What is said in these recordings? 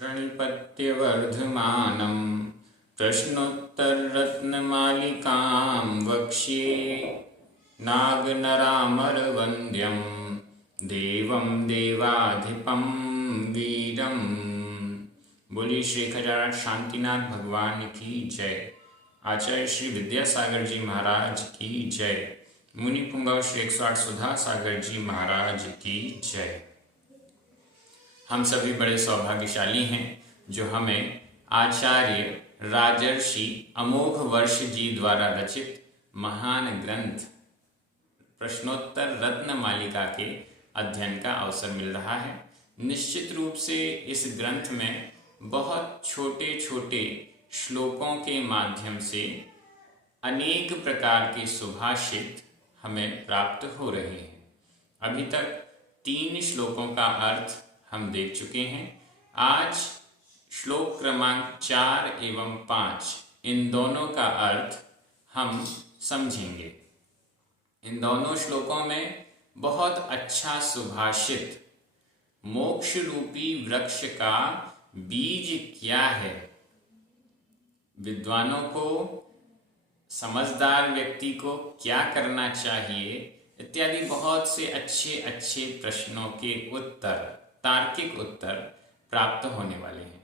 प्रणिपत्यवर्धमानं प्रश्नोत्तररत्नमालिकां वक्ष्ये नागनरामरवन्द्यं देवं देवाधिपं वीरम्। बोलिए श्री खजारत शांतिनाथ भगवान की जय। आचार्य श्री विद्यासागर जी महाराज की जय। मुनि पुंगव श्री 108 सुधा सागर जी महाराज की जय। हम सभी बड़े सौभाग्यशाली हैं जो हमें आचार्य राजर्षि अमोघ वर्ष जी द्वारा रचित महान ग्रंथ प्रश्नोत्तर रत्न मालिका के अध्ययन का अवसर मिल रहा है। निश्चित रूप से इस ग्रंथ में बहुत छोटे छोटे श्लोकों के माध्यम से अनेक प्रकार के सुभाषित हमें प्राप्त हो रहे हैं। अभी तक 3 श्लोकों का अर्थ हम देख चुके हैं। आज श्लोक क्रमांक 4 एवं 5 इन दोनों का अर्थ हम समझेंगे। इन दोनों श्लोकों में बहुत अच्छा सुभाषित मोक्ष रूपी वृक्ष का बीज क्या है, विद्वानों को, समझदार व्यक्ति को क्या करना चाहिए इत्यादि बहुत से अच्छे अच्छे प्रश्नों के उत्तर, तार्किक उत्तर प्राप्त होने वाले हैं।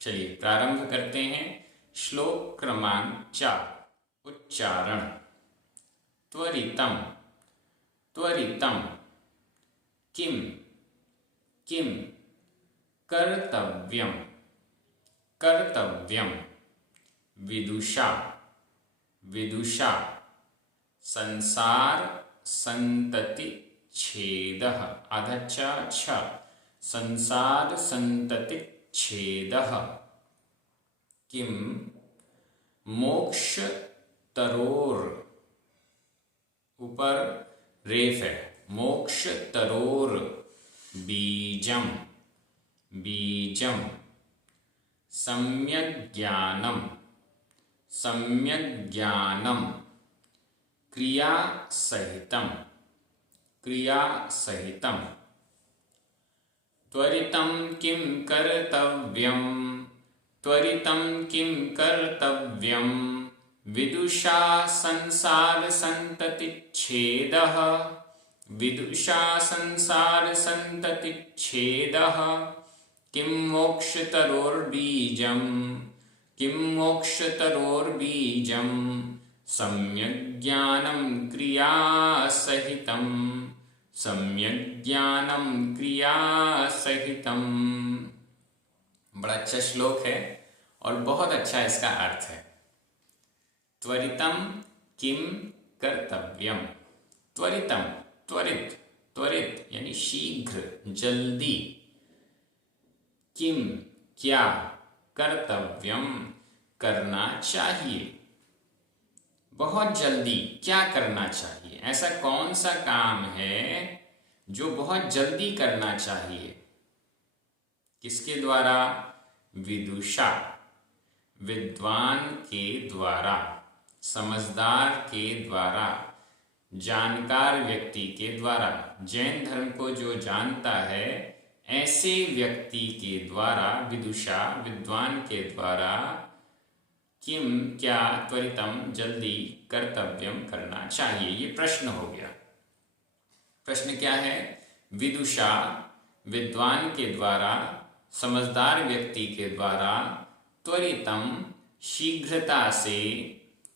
चलिए प्रारंभ करते हैं। श्लोक क्रमांक 4 उच्चारण। त्वरितम त्वरितम किम किम कर्तव्यम कर्तव्यम विदुषा विदुषा संसार संतति छेदः अधच्चा छ संसार संतति छेदः किम मोक्ष तरोर ऊपर रेफ है मोक्ष तरोर बीजम बीजम सम्यक ज्ञानम सम्यक ज्ञानम क्रिया सहितम क्रिया सहितम त्वरितं किं कर्तव्यं त्वरितं किं कर्तव्यं विदुषा संसार संततिच्छेदः विदुषा संसार संततिच्छेदः किं मोक्षतरोर्बीजं किं मोक्षतरोर्बीजं सम्यक् ज्ञानं क्रियासहितं सम्यक् ज्ञानं क्रियासहितं। बड़ा अच्छा श्लोक है और बहुत अच्छा इसका अर्थ है। त्वरितम किम कर्तव्यम। त्वरितम त्वरित त्वरित यानी शीघ्र जल्दी। किम क्या कर्तव्यम करना चाहिए। बहुत जल्दी क्या करना चाहिए। ऐसा कौन सा काम है जो बहुत जल्दी करना चाहिए। किसके द्वारा। विदुषा विद्वान के द्वारा, समझदार के द्वारा, जानकार व्यक्ति के द्वारा। जैन धर्म को जो जानता है ऐसे व्यक्ति के द्वारा, विदुषा विद्वान के द्वारा, किम क्या त्वरितम जल्दी कर्तव्यम करना चाहिए। ये प्रश्न हो गया। प्रश्न क्या है। विदुषा विद्वान के द्वारा, समझदार व्यक्ति के द्वारा, त्वरितम शीघ्रता से,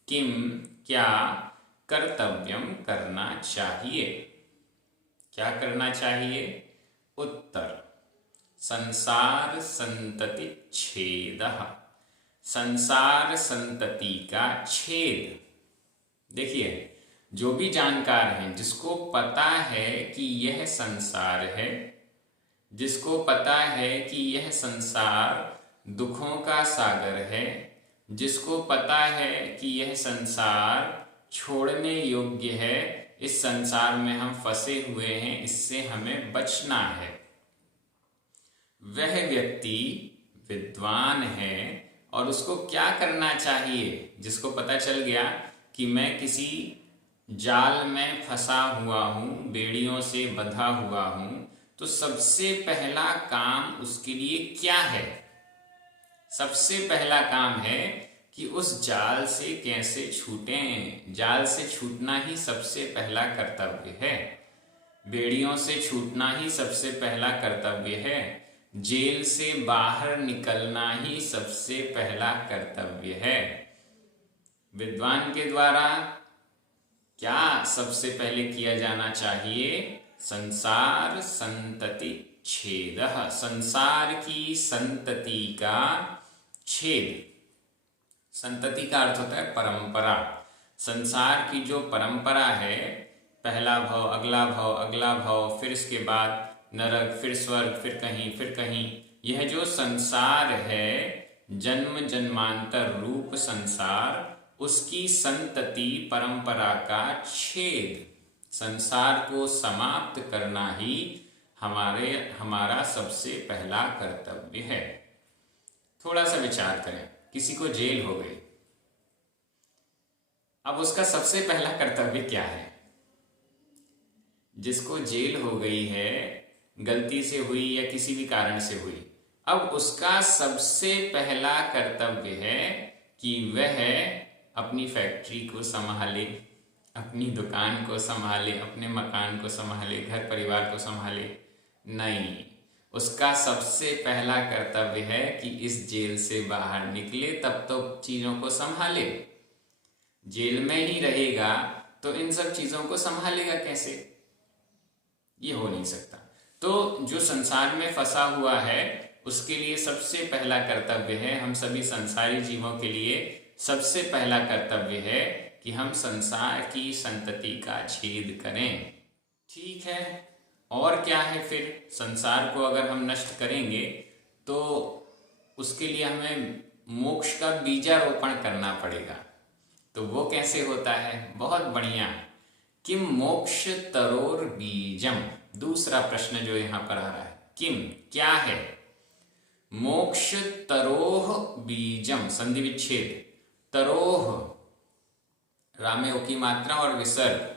किम क्या कर्तव्यम करना चाहिए। क्या करना चाहिए। उत्तर संसार संतति छेदः संसार संतति का छेद। देखिए जो भी जानकार हैं, जिसको पता है कि यह संसार है, जिसको पता है कि यह संसार दुखों का सागर है, जिसको पता है कि यह संसार छोड़ने योग्य है, इस संसार में हम फंसे हुए हैं, इससे हमें बचना है, वह व्यक्ति विद्वान है। और उसको क्या करना चाहिए। जिसको पता चल गया कि मैं किसी जाल में फंसा हुआ हूँ, बेड़ियों से बंधा हुआ हूँ, तो सबसे पहला काम उसके लिए क्या है। सबसे पहला काम है कि उस जाल से कैसे छूटें। जाल से छूटना ही सबसे पहला कर्तव्य है। बेड़ियों से छूटना ही सबसे पहला कर्तव्य है। जेल से बाहर निकलना ही सबसे पहला कर्तव्य है। विद्वान के द्वारा क्या सबसे पहले किया जाना चाहिए? संसार संतति छेदः। संसार की संतति का छेद। संतति का अर्थ होता है परंपरा। संसार की जो परंपरा है, पहला भव, अगला भव, अगला भव, फिर इसके बाद नरक, फिर स्वर्ग, फिर कहीं, फिर कहीं, यह जो संसार है, जन्म जन्मांतर रूप संसार, उसकी संतति परंपरा का छेद, संसार को समाप्त करना ही हमारा सबसे पहला कर्तव्य है। थोड़ा सा विचार करें, किसी को जेल हो गई, अब उसका सबसे पहला कर्तव्य क्या है? जिसको जेल हो गई है, गलती से हुई या किसी भी कारण से हुई, अब उसका सबसे पहला कर्तव्य है कि वह अपनी फैक्ट्री को संभाले, अपनी दुकान को संभाले, अपने मकान को संभाले, घर परिवार को संभाले। नहीं, उसका सबसे पहला कर्तव्य है कि इस जेल से बाहर निकले, तब तो चीज़ों को संभाले। जेल में ही रहेगा तो इन सब चीज़ों को संभालेगा कैसे? ये हो नहीं सकता। तो जो संसार में फंसा हुआ है, उसके लिए सबसे पहला कर्तव्य है, हम सभी संसारी जीवों के लिए सबसे पहला कर्तव्य है कि हम संसार की संतति का छेद करें। ठीक है, और क्या है फिर? संसार को अगर हम नष्ट करेंगे तो उसके लिए हमें मोक्ष का बीजारोपण करना पड़ेगा। तो वो कैसे होता है? बहुत बढ़िया। किम मोक्ष तरोर बीजम, दूसरा प्रश्न जो यहाँ पर आ रहा है, किम क्या है? मोक्ष तरोह बीजम, संधि विच्छेद, तरोह, रामेओ की मात्रा और विसर्ग।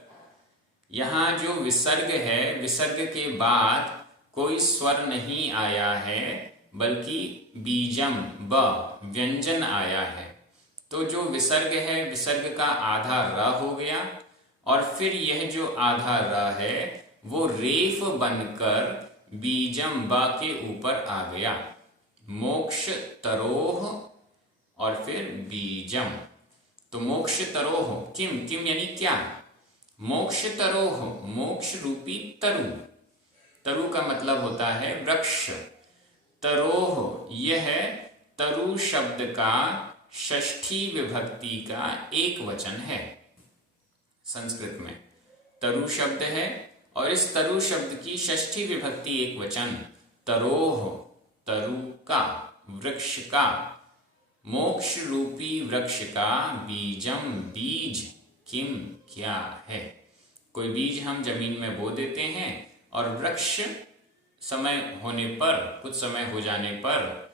यहाँ जो विसर्ग है, विसर्ग के बाद कोई स्वर नहीं आया है, बल्कि बीजम, ब, व्यंजन आया है। तो जो विसर्ग है, विसर्ग का आधा र हो गया, और फिर यह जो आधा र है वो रेफ बनकर बीजम ब के ऊपर आ गया। मोक्ष तरोह और फिर बीजम। तो मोक्ष तरोह, किम, किम यानी क्या? मोक्ष तरोह, मोक्ष रूपी तरु। तरु का मतलब होता है वृक्ष। तरोह, यह तरु शब्द का षष्ठी विभक्ति का एक वचन है। संस्कृत में तरु शब्द है और इस तरु शब्द की षष्ठी विभक्ति एक वचन, तरोह, तरु का, वृक्ष का। मोक्ष रूपी वृक्ष का बीजम, बीज, किम क्या है? कोई बीज हम जमीन में बो देते हैं और वृक्ष समय होने पर, कुछ समय हो जाने पर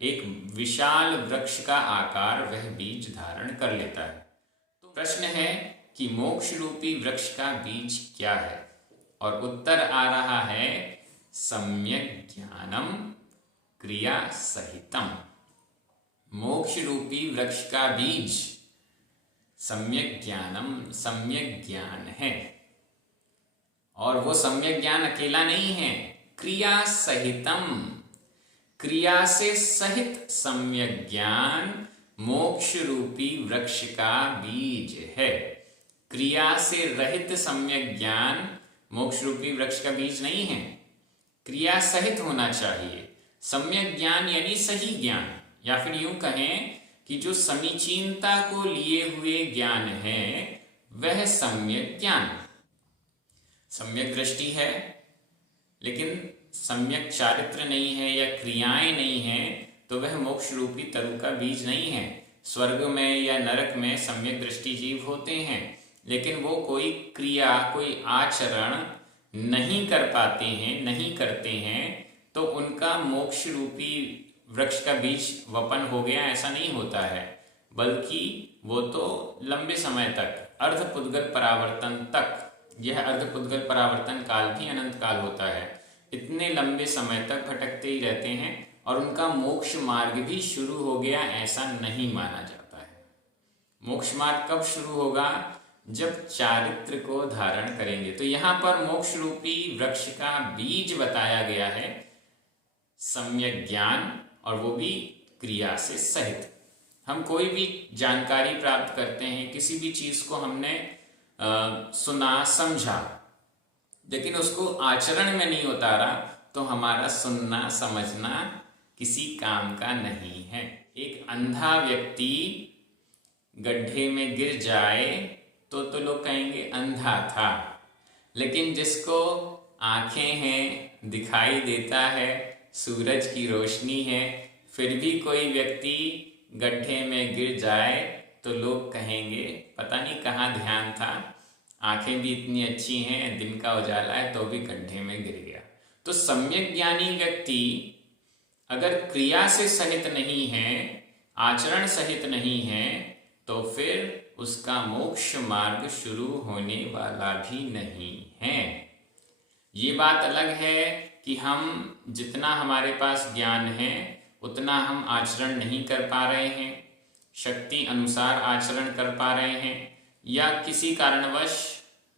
एक विशाल वृक्ष का आकार वह बीज धारण कर लेता है। तो प्रश्न है कि मोक्ष रूपी वृक्ष का बीज क्या है? और उत्तर आ रहा है सम्यक ज्ञानम क्रिया सहितम। मोक्ष रूपी वृक्ष का बीज सम्यक ज्ञानम, सम्यक ज्ञान है। और वो सम्यक ज्ञान अकेला नहीं है, क्रिया सहितम, क्रिया से सहित सम्यक ज्ञान मोक्ष रूपी वृक्ष का बीज है। क्रिया से रहित सम्यक ज्ञान मोक्ष रूपी वृक्ष का बीज नहीं है, क्रिया सहित होना चाहिए। सम्यक ज्ञान यानी सही ज्ञान, या फिर यूं कहें कि जो समीचीनता को लिए हुए ज्ञान है वह सम्यक ज्ञान। सम्यक दृष्टि है लेकिन सम्यक चारित्र नहीं है या क्रियाएं नहीं हैं, तो वह मोक्ष रूपी तरु का बीज नहीं है। स्वर्ग में या नरक में सम्यक दृष्टि जीव होते हैं, लेकिन वो कोई क्रिया, कोई आचरण नहीं कर पाते हैं, नहीं करते हैं, तो उनका मोक्ष रूपी वृक्ष का बीज वपन हो गया ऐसा नहीं होता है, बल्कि वो तो लंबे समय तक, अर्धपुद्गल परावर्तन तक, यह अर्धपुद्गल परावर्तन काल भी अनंत काल होता है, इतने लंबे समय तक भटकते ही रहते हैं और उनका मोक्ष मार्ग भी शुरू हो गया, ऐसा नहीं माना जाता है। मोक्ष मार्ग कब शुरू होगा? जब चारित्र को धारण करेंगे। तो यहाँ पर मोक्ष रूपी वृक्ष का बीज बताया गया है, सम्यक ज्ञान, और वो भी क्रिया से सहित। हम कोई भी जानकारी प्राप्त करते हैं, किसी भी चीज को हमने सुना समझा, लेकिन उसको आचरण में नहीं उतारा, तो हमारा सुनना समझना किसी काम का नहीं है। एक अंधा व्यक्ति गड्ढे में गिर जाए तो लोग कहेंगे अंधा था, लेकिन जिसको आंखें हैं, दिखाई देता है, सूरज की रोशनी है, फिर भी कोई व्यक्ति गड्ढे में गिर जाए तो लोग कहेंगे पता नहीं कहाँ ध्यान था, आंखें भी इतनी अच्छी हैं, दिन का उजाला है, तो भी गड्ढे में गिर गया। तो सम्यक ज्ञानी व्यक्ति अगर क्रिया से सहित नहीं है, आचरण सहित नहीं है, तो फिर उसका मोक्ष मार्ग शुरू होने वाला भी नहीं है। ये बात अलग है कि हम जितना हमारे पास ज्ञान है उतना हम आचरण नहीं कर पा रहे हैं, शक्ति अनुसार आचरण कर पा रहे हैं, या किसी कारणवश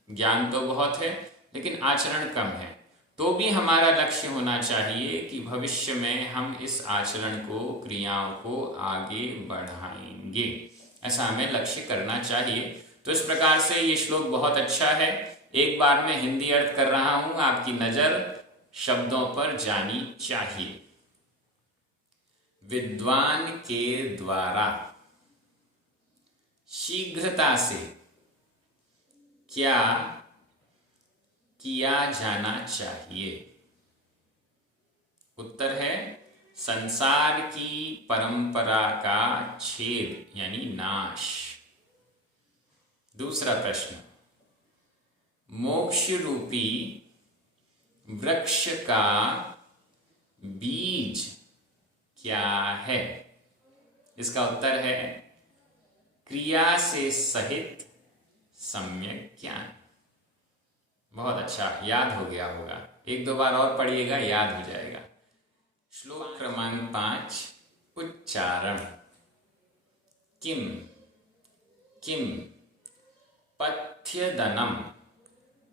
ज्ञान तो बहुत है लेकिन आचरण कम है, तो भी हमारा लक्ष्य होना चाहिए कि भविष्य में हम इस आचरण को, क्रियाओं को आगे बढ़ाएंगे। ऐसा हमें लक्ष्य करना चाहिए। तो इस प्रकार से ये श्लोक बहुत अच्छा है। एक बार मैं हिंदी अर्थ कर रहा हूं, आपकी नजर शब्दों पर जानी चाहिए। विद्वान के द्वारा शीघ्रता से क्या किया जाना चाहिए? उत्तर है संसार की परंपरा का छेद यानी नाश। दूसरा प्रश्न, मोक्ष रूपी वृक्ष का बीज क्या है? इसका उत्तर है क्रिया से सहित सम्यक ज्ञान। बहुत अच्छा, याद हो गया होगा, एक दो बार और पढ़िएगा, याद हो जाएगा। श्लोक क्रमांक 5, उच्चारण। किम किम पथ्यदनम,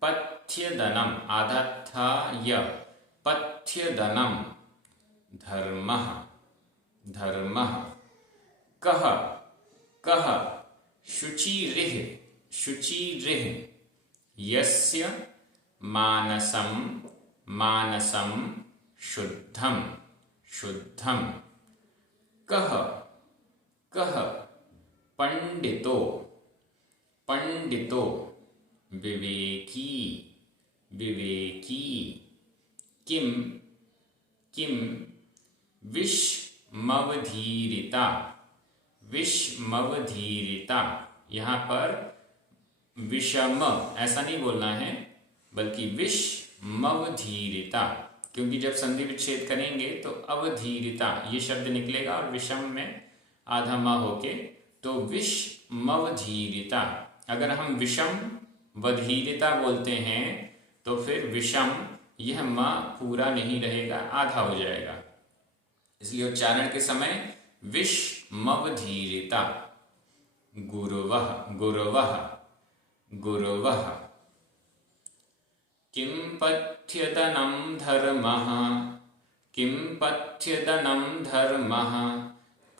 पथ्यदनम आधा था य, पथ्यदनम धर्मः, धर्मः कह कह शुचिरिः, शुचिरिः यस्य मानसं, मानसं शुद्धं, शुद्धं कह कह पंडितो, पंडितो विवेकी, विवेकी किम किम विषमवधीरिता, विषमवधीरिता। यहाँ पर विषम ऐसा नहीं बोलना है, बल्कि विषमवधीरिता, क्योंकि जब संधि विच्छेद करेंगे तो अवधीरिता ये शब्द निकलेगा और विषम में आधा म होके, तो विषमवधीरिता। अगर हम विषम वधीरिता बोलते हैं तो फिर विषम यह म पूरा नहीं रहेगा, आधा हो जाएगा, इसलिए उच्चारण के समय विषमवधीरिता। गुरुवः, गुरुवः, गुरुवः किं पथ्यदनं धर्मः, किं पथ्यदनं धर्मः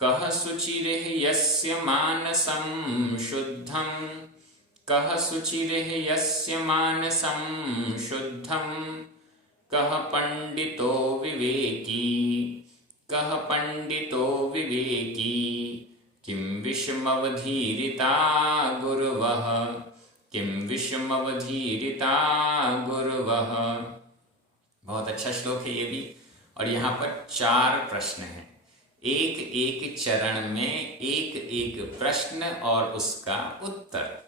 कः शुचिरिः यस्य मानसं शुद्धं, कः शुचिरिः यस्य मानसं शुद्धं कः पंडितो विवेकी, कः पंडितो विवेकी किं विषमवधीरिता गुरुवः, किं विषमवधीरिता गुरुवः। बहुत अच्छा श्लोक है ये भी। और यहाँ पर 4 प्रश्न हैं, एक एक चरण में एक एक प्रश्न और उसका उत्तर।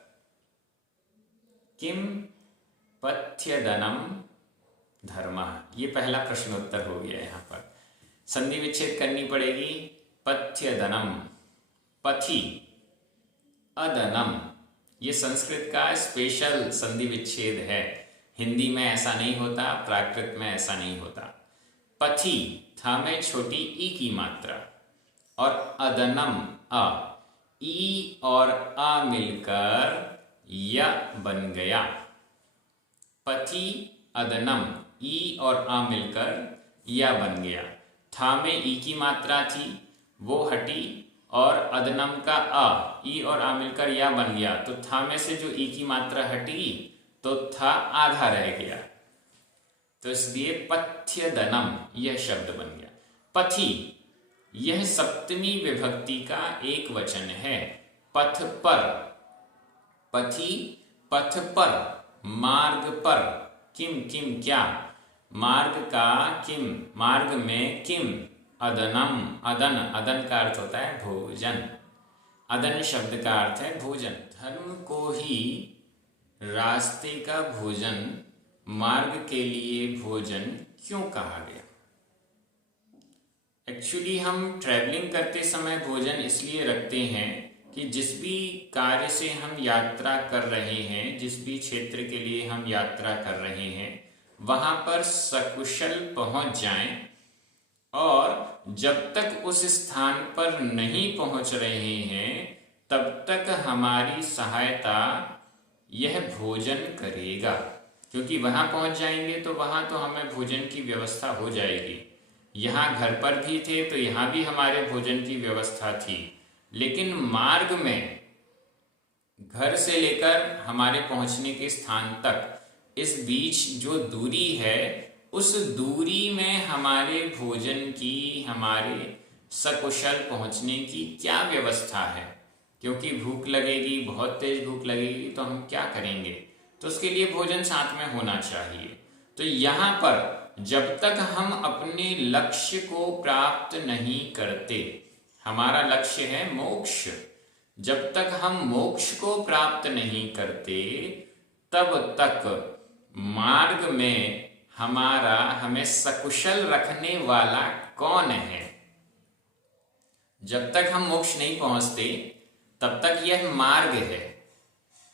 किम पथ्यदनम धर्मः, ये पहला प्रश्न उत्तर हो गया। यहाँ पर संधि विच्छेद करनी पड़ेगी। पथ्यदनम, पथि, अदनम, ये संस्कृत का स्पेशल संधि विच्छेद है, हिंदी में ऐसा नहीं होता, प्राकृत में ऐसा नहीं होता। पथि, था में छोटी ई की मात्रा, और अदनम अ, ई और अ मिलकर य बन गया। पथि अदनम, ई और अ मिलकर या बन गया। था में ई की मात्रा थी, वो हटी, और अदनम का अ, ई और आ मिलकर या बन गया, तो था में से जो ई की मात्रा हटी तो था आधा रह गया, तो इसलिए पथ्यदनम यह शब्द बन गया। पथि, यह सप्तमी विभक्ति का एक वचन है। पथ पर, पथि पथ पर, मार्ग पर, किम किम क्या, मार्ग का किम, मार्ग में किम, अदनम, अदन, अदन का अर्थ होता है भोजन, अदन शब्द का अर्थ है भोजन। धर्म को ही रास्ते का भोजन, मार्ग के लिए भोजन क्यों कहा गया? एक्चुअली हम ट्रैवलिंग करते समय भोजन इसलिए रखते हैं कि जिस भी कार्य से हम यात्रा कर रहे हैं, जिस भी क्षेत्र के लिए हम यात्रा कर रहे हैं, वहाँ पर सकुशल पहुँच जाएं, और जब तक उस स्थान पर नहीं पहुँच रहे हैं तब तक हमारी सहायता यह भोजन करेगा, क्योंकि वहाँ पहुँच जाएंगे तो वहाँ तो हमें भोजन की व्यवस्था हो जाएगी। यहाँ घर पर भी थे तो यहाँ भी हमारे भोजन की व्यवस्था थी, लेकिन मार्ग में घर से लेकर हमारे पहुँचने के स्थान तक इस बीच जो दूरी है, उस दूरी में हमारे भोजन की, हमारे सकुशल पहुँचने की क्या व्यवस्था है? क्योंकि भूख लगेगी, बहुत तेज भूख लगेगी, तो हम क्या करेंगे? तो उसके लिए भोजन साथ में होना चाहिए। तो यहाँ पर जब तक हम अपने लक्ष्य को प्राप्त नहीं करते, हमारा लक्ष्य है मोक्ष, जब तक हम मोक्ष को प्राप्त नहीं करते तब तक मार्ग में हमें सकुशल रखने वाला कौन है? जब तक हम मोक्ष नहीं पहुंचते तब तक यह मार्ग है।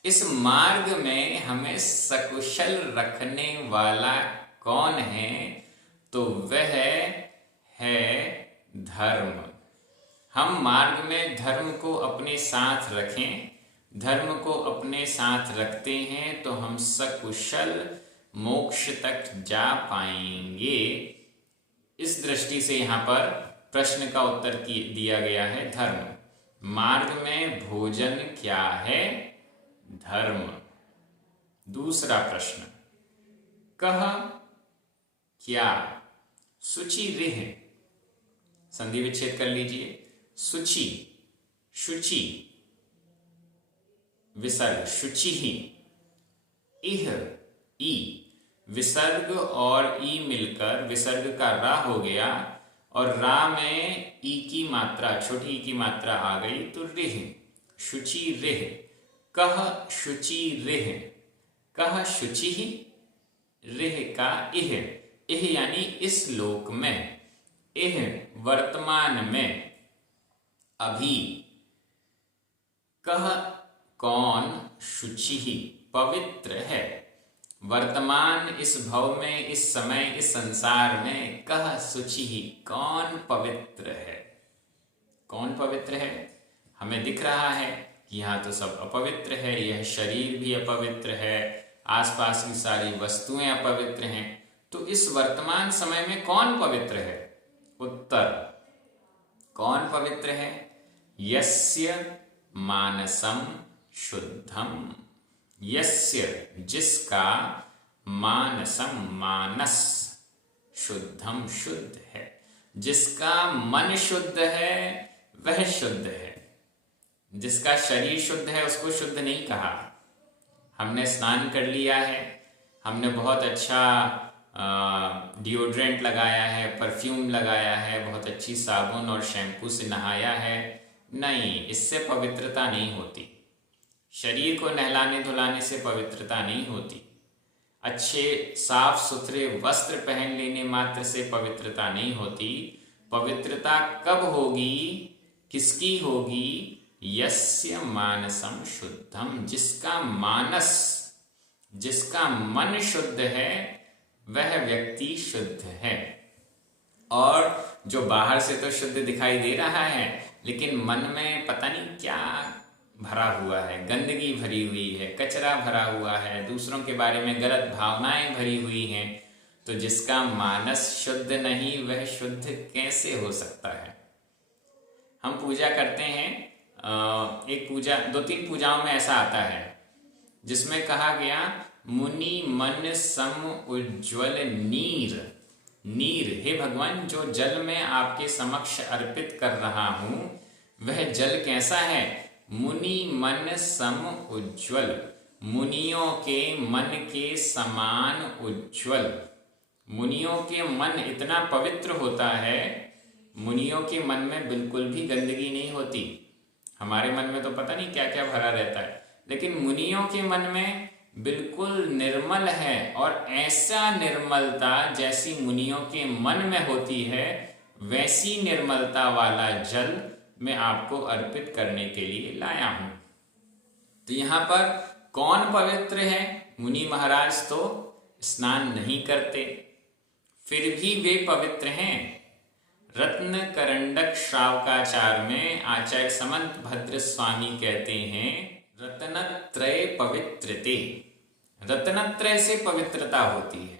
इस मार्ग में हमें सकुशल रखने वाला कौन है? तो वह है धर्म। हम मार्ग में धर्म को अपने साथ रखें, धर्म को अपने साथ रखते हैं तो हम सकुशल मोक्ष तक जा पाएंगे। इस दृष्टि से यहाँ पर प्रश्न का उत्तर दिया गया है धर्म। मार्ग में भोजन क्या है? धर्म। दूसरा प्रश्न, कह क्या? शुचि रिह, संधि विच्छेद कर लीजिए। शुचि, शुचि, विसर्ग शुचि ही, इह ई, विसर्ग और ई मिलकर विसर्ग का रा हो गया, और रा में ई की मात्रा, छोटी ई की मात्रा आ गई, तो रिह, शुचि रिह। कह शुचि रिह, कह शुचि ही, रिह का इह, इह यानी इस लोक में, इह वर्तमान में, अभी। कह कौन शुचि ही, पवित्र है। वर्तमान इस भव में, इस समय, इस संसार में, कह शुचि ही, कौन पवित्र है? कौन पवित्र है? हमें दिख रहा है कि यहाँ तो सब अपवित्र है, यह शरीर भी अपवित्र है, आसपास की सारी वस्तुएं अपवित्र हैं, तो इस वर्तमान समय में कौन पवित्र है? उत्तर, कौन पवित्र है? यस्य मानसम शुद्धम, यस्य जिसका, मानसम मानस, शुद्धम शुद्ध है, जिसका मन शुद्ध है वह शुद्ध है। जिसका शरीर शुद्ध है उसको शुद्ध नहीं कहा। हमने स्नान कर लिया है, हमने बहुत अच्छा डिओड्रेंट लगाया है, परफ्यूम लगाया है, बहुत अच्छी साबुन और शैम्पू से नहाया है, नहीं, इससे पवित्रता नहीं होती। शरीर को नहलाने धुलाने से पवित्रता नहीं होती। अच्छे साफ सुथरे वस्त्र पहन लेने मात्र से पवित्रता नहीं होती। पवित्रता कब होगी, किसकी होगी? यस्य मानसम शुद्धम, जिसका मानस, जिसका मन शुद्ध है वह व्यक्ति शुद्ध है। और जो बाहर से तो शुद्ध दिखाई दे रहा है, लेकिन मन में पता नहीं क्या भरा हुआ है, गंदगी भरी हुई है, कचरा भरा हुआ है, दूसरों के बारे में गलत भावनाएं भरी हुई हैं। तो जिसका मानस शुद्ध नहीं वह शुद्ध कैसे हो सकता है। हम पूजा करते हैं, एक पूजा 2-3 पूजाओं में ऐसा आता है जिसमें कहा गया मुनि मन सम उज्ज्वल नीर। नीर, हे भगवान, जो जल में आपके समक्ष अर्पित कर रहा हूं वह जल कैसा है? मुनि मन सम उज्ज्वल, मुनियों के मन के समान उज्ज्वल। मुनियों के मन इतना पवित्र होता है, मुनियों के मन में बिल्कुल भी गंदगी नहीं होती। हमारे मन में तो पता नहीं क्या क्या भरा रहता है, लेकिन मुनियों के मन में बिल्कुल निर्मल है। और ऐसा निर्मलता जैसी मुनियों के मन में होती है, वैसी निर्मलता वाला जल मैं आपको अर्पित करने के लिए लाया हूं। तो यहाँ पर कौन पवित्र है? मुनि महाराज तो स्नान नहीं करते, फिर भी वे पवित्र हैं। रत्न करंडक श्रावकाचार में आचार्य समंत भद्र स्वामी कहते हैं, रत्नत्रय पवित्रते। रत्नत्रय से पवित्रता होती है।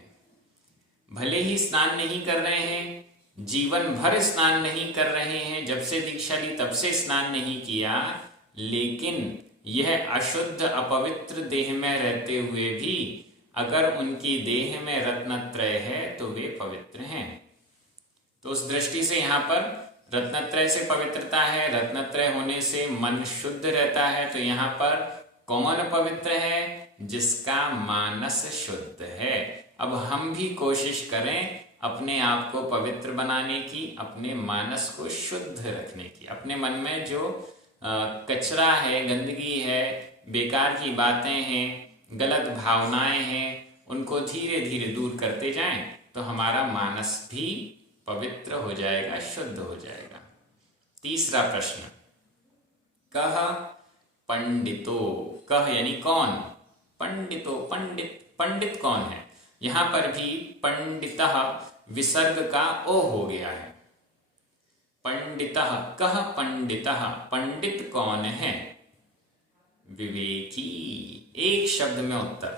भले ही स्नान नहीं कर रहे हैं, जीवन भर स्नान नहीं कर रहे हैं, जब से दीक्षा ली तब से स्नान नहीं किया, लेकिन यह अशुद्ध अपवित्र देह में रहते हुए भी अगर उनकी देह में रत्नत्रय है तो वे पवित्र हैं। तो उस दृष्टि से यहाँ पर रत्नत्रय से पवित्रता है, रत्नत्रय होने से मन शुद्ध रहता है। तो यहाँ पर कौन पवित्र है? जिसका मानस शुद्ध है। अब हम भी कोशिश करें अपने आप को पवित्र बनाने की, अपने मानस को शुद्ध रखने की। अपने मन में जो कचरा है, गंदगी है, बेकार की बातें हैं, गलत भावनाएं हैं, उनको धीरे धीरे दूर करते जाएं तो हमारा मानस भी पवित्र हो जाएगा, शुद्ध हो जाएगा। तीसरा प्रश्न, कह पंडितो। कह यानी कौन? पंडितो, पंडित। पंडित कौन है? यहां पर भी पंडितः विसर्ग का ओ हो गया है। पंडितः, कह पंडितः, पंडित कौन है? विवेकी। एक शब्द में उत्तर,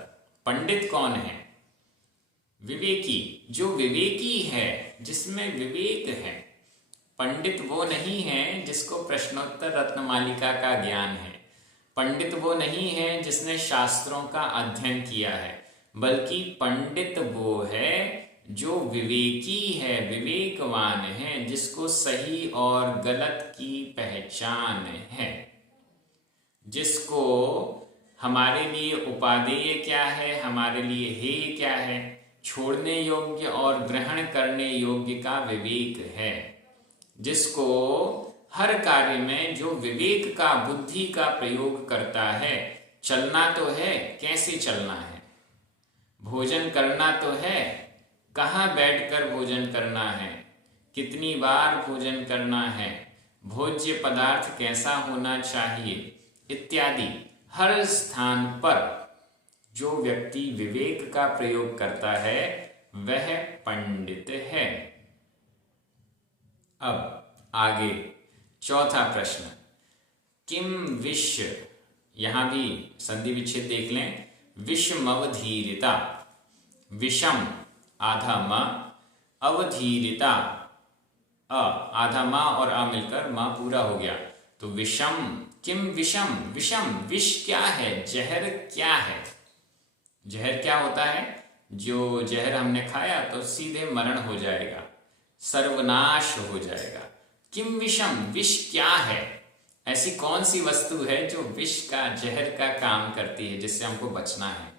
पंडित कौन है? विवेकी। जो विवेकी है, जिसमें विवेक है। पंडित वो नहीं है जिसको प्रश्नोत्तर रत्नमालिका का ज्ञान है। पंडित वो नहीं है जिसने शास्त्रों का अध्ययन किया है, बल्कि पंडित वो है जो विवेकी है, विवेकवान है, जिसको सही और गलत की पहचान है, जिसको हमारे लिए उपादेय क्या है, हमारे लिए हेय क्या है, छोड़ने योग्य और ग्रहण करने योग्य का विवेक है, जिसको हर कार्य में जो विवेक का, बुद्धि का प्रयोग करता है। चलना तो है, कैसे चलना है, भोजन करना तो है, कहाँ बैठकर भोजन करना है, कितनी बार भोजन करना है, भोज्य पदार्थ कैसा होना चाहिए, इत्यादि हर स्थान पर जो व्यक्ति विवेक का प्रयोग करता है वह पंडित है। अब आगे चौथा प्रश्न, किम विश्व। यहां भी संधि विच्छेद देख लें। विषमवधीरिता, विषम आधा म, अवधीरिता अ, आधा म और अ मिलकर म पूरा हो गया। तो विषम, किम विषम। विषम, विष क्या है, जहर क्या है। जहर क्या होता है? जो जहर हमने खाया तो सीधे मरण हो जाएगा, सर्वनाश हो जाएगा। किम विषम, विष क्या है? ऐसी कौन सी वस्तु है जो विष का, जहर का काम करती है, जिससे हमको बचना है?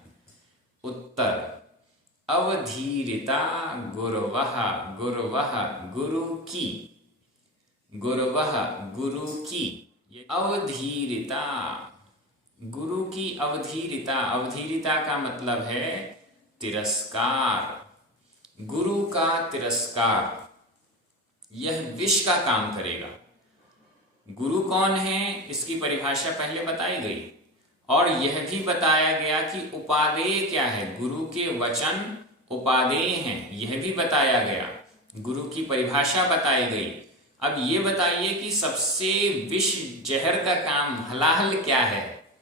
उत्तर, अवधीरिता गुरवः। गुरवः गुरु की, गुरवः गुरु की, अवधीरिता गुरु की। अवधीरिता, अवधीरिता का मतलब है तिरस्कार, गुरु का तिरस्कार। यह विष का काम करेगा। गुरु कौन है इसकी परिभाषा पहले बताई गई, और यह भी बताया गया कि उपादेय क्या है। गुरु के वचन उपादेय हैं, यह भी बताया गया। गुरु की परिभाषा बताई गई। अब ये बताइए कि सबसे विष जहर का काम हलाहल क्या है,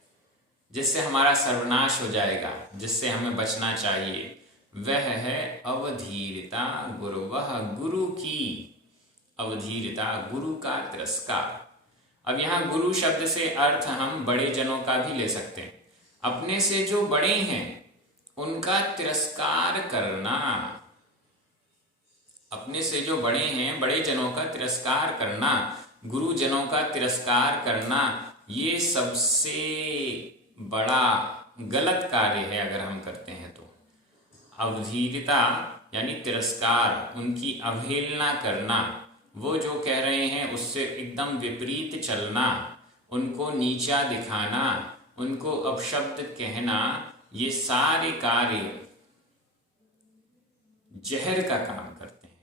जिससे हमारा सर्वनाश हो जाएगा, जिससे हमें बचना चाहिए? वह है अवधीरता गुरुवः, गुरु की अवधीरता, गुरु का तिरस्कार। अब यहाँ गुरु शब्द से अर्थ हम बड़े जनों का भी ले सकते हैं। अपने से जो बड़े हैं उनका तिरस्कार करना, अपने से जो बड़े हैं बड़े जनों का तिरस्कार करना, गुरुजनों का तिरस्कार करना, ये सबसे बड़ा गलत कार्य है अगर हम करते हैं तो। अवधीरता यानी तिरस्कार, उनकी अवहेलना करना, वो जो कह रहे हैं उससे एकदम विपरीत चलना, उनको नीचा दिखाना, उनको अपशब्द कहना, ये सारे कार्य जहर का काम करते हैं।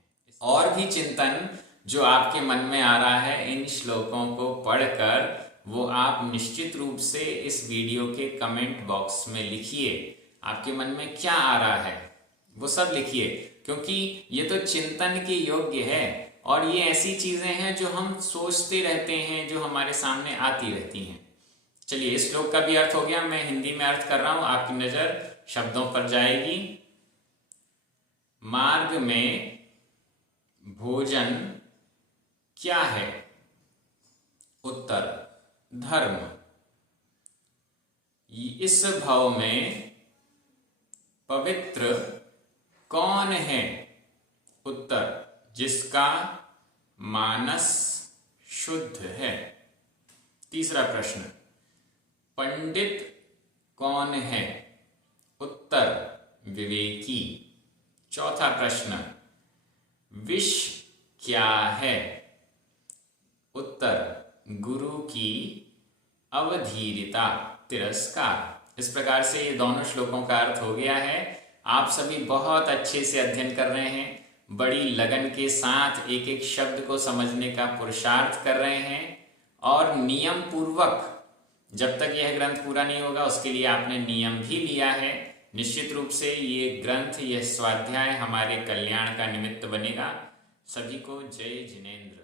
और भी चिंतन जो आपके मन में आ रहा है इन श्लोकों को पढ़कर, वो आप निश्चित रूप से इस वीडियो के कमेंट बॉक्स में लिखिए। आपके मन में क्या आ रहा है वो सब लिखिए, क्योंकि ये तो चिंतन के योग्य है और ये ऐसी चीजें हैं जो हम सोचते रहते हैं, जो हमारे सामने आती रहती हैं। चलिए, इस श्लोक का भी अर्थ हो गया, मैं हिंदी में अर्थ कर रहा हूं, आपकी नजर शब्दों पर जाएगी। मार्ग में भोजन क्या है? उत्तर, धर्म। इस भव में पवित्र कौन है? उत्तर, जिसका मानस शुद्ध है। तीसरा प्रश्न, पंडित कौन है? उत्तर, विवेकी। चौथा प्रश्न, विष क्या है? उत्तर, गुरु की अवधीरता, तिरस्कार। इस प्रकार से ये दोनों श्लोकों का अर्थ हो गया है। आप सभी बहुत अच्छे से अध्ययन कर रहे हैं, बड़ी लगन के साथ एक एक शब्द को समझने का पुरुषार्थ कर रहे हैं और नियम पूर्वक, जब तक यह ग्रंथ पूरा नहीं होगा उसके लिए आपने नियम भी लिया है। निश्चित रूप से ये ग्रंथ, यह स्वाध्याय हमारे कल्याण का निमित्त बनेगा। सभी को जय जिनेंद्र।